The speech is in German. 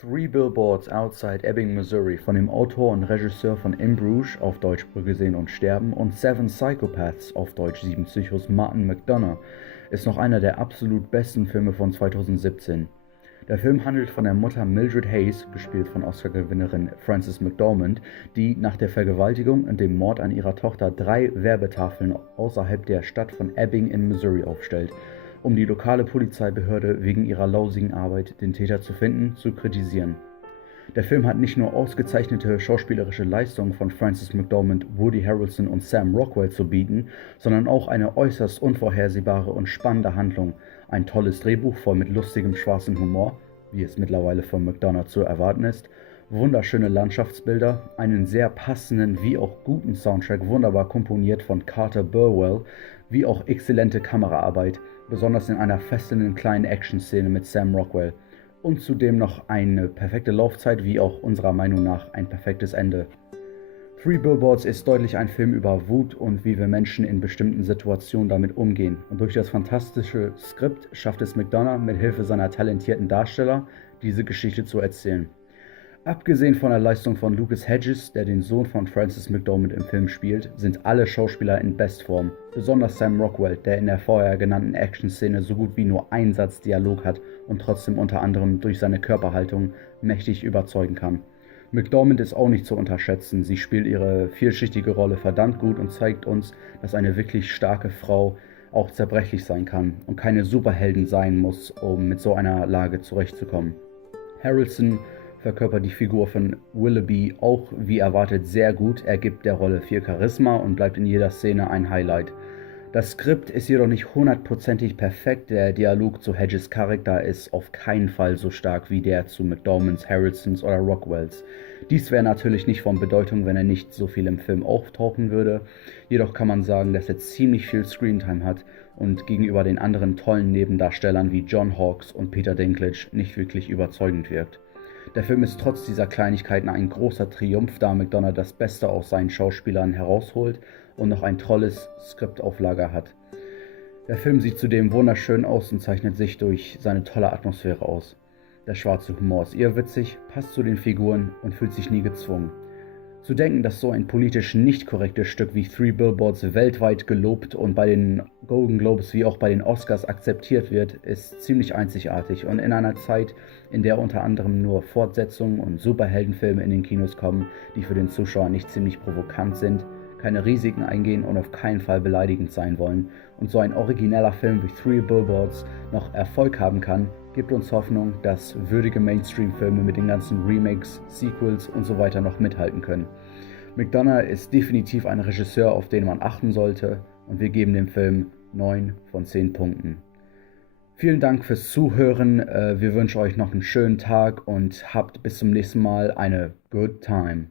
Three Billboards Outside Ebbing, Missouri von dem Autor und Regisseur von In Bruges, auf Deutsch Brügge sehen und sterben, und Seven Psychopaths, auf Deutsch Sieben Psychos, Martin McDonagh, ist noch einer der absolut besten Filme von 2017. Der Film handelt von der Mutter Mildred Hayes, gespielt von Oscar-Gewinnerin Frances McDormand, die nach der Vergewaltigung und dem Mord an ihrer Tochter 3 Werbetafeln außerhalb der Stadt von Ebbing in Missouri aufstellt, um die lokale Polizeibehörde wegen ihrer lausigen Arbeit, den Täter zu finden, zu kritisieren. Der Film hat nicht nur ausgezeichnete schauspielerische Leistungen von Frances McDormand, Woody Harrelson und Sam Rockwell zu bieten, sondern auch eine äußerst unvorhersehbare und spannende Handlung, ein tolles Drehbuch voll mit lustigem schwarzem Humor, wie es mittlerweile von McDonagh zu erwarten ist, wunderschöne Landschaftsbilder, einen sehr passenden wie auch guten Soundtrack, wunderbar komponiert von Carter Burwell, wie auch exzellente Kameraarbeit, besonders in einer fesselnden kleinen Action-Szene mit Sam Rockwell. Und zudem noch eine perfekte Laufzeit, wie auch unserer Meinung nach ein perfektes Ende. Three Billboards ist deutlich ein Film über Wut und wie wir Menschen in bestimmten Situationen damit umgehen. Und durch das fantastische Skript schafft es McDonagh mit Hilfe seiner talentierten Darsteller, diese Geschichte zu erzählen. Abgesehen von der Leistung von Lucas Hedges, der den Sohn von Frances McDormand im Film spielt, sind alle Schauspieler in Bestform, besonders Sam Rockwell, der in der vorher genannten Action-Szene so gut wie nur einen Satz Dialog hat und trotzdem unter anderem durch seine Körperhaltung mächtig überzeugen kann. McDormand ist auch nicht zu unterschätzen, sie spielt ihre vielschichtige Rolle verdammt gut und zeigt uns, dass eine wirklich starke Frau auch zerbrechlich sein kann und keine Superheldin sein muss, um mit so einer Lage zurechtzukommen. Harrelson verkörpert die Figur von Willoughby auch wie erwartet sehr gut, er gibt der Rolle viel Charisma und bleibt in jeder Szene ein Highlight. Das Skript ist jedoch nicht hundertprozentig perfekt, der Dialog zu Hedges Charakter ist auf keinen Fall so stark wie der zu McDormands, Harrisons oder Rockwells. Dies wäre natürlich nicht von Bedeutung, wenn er nicht so viel im Film auftauchen würde, jedoch kann man sagen, dass er ziemlich viel Screentime hat und gegenüber den anderen tollen Nebendarstellern wie John Hawkes und Peter Dinklage nicht wirklich überzeugend wirkt. Der Film ist trotz dieser Kleinigkeiten ein großer Triumph, da McDonagh das Beste aus seinen Schauspielern herausholt und noch ein tolles Skript auf Lager hat. Der Film sieht zudem wunderschön aus und zeichnet sich durch seine tolle Atmosphäre aus. Der schwarze Humor ist irrwitzig, passt zu den Figuren und fühlt sich nie gezwungen. Zu denken, dass so ein politisch nicht korrektes Stück wie Three Billboards weltweit gelobt und bei den Golden Globes wie auch bei den Oscars akzeptiert wird, ist ziemlich einzigartig und in einer Zeit, in der unter anderem nur Fortsetzungen und Superheldenfilme in den Kinos kommen, die für den Zuschauer nicht ziemlich provokant sind, keine Risiken eingehen und auf keinen Fall beleidigend sein wollen und so ein origineller Film wie Three Billboards noch Erfolg haben kann, gibt uns Hoffnung, dass würdige Mainstream-Filme mit den ganzen Remakes, Sequels und so weiter noch mithalten können. McDonagh ist definitiv ein Regisseur, auf den man achten sollte, und wir geben dem Film 9 von 10 Punkten. Vielen Dank fürs Zuhören, wir wünschen euch noch einen schönen Tag und habt bis zum nächsten Mal eine good time.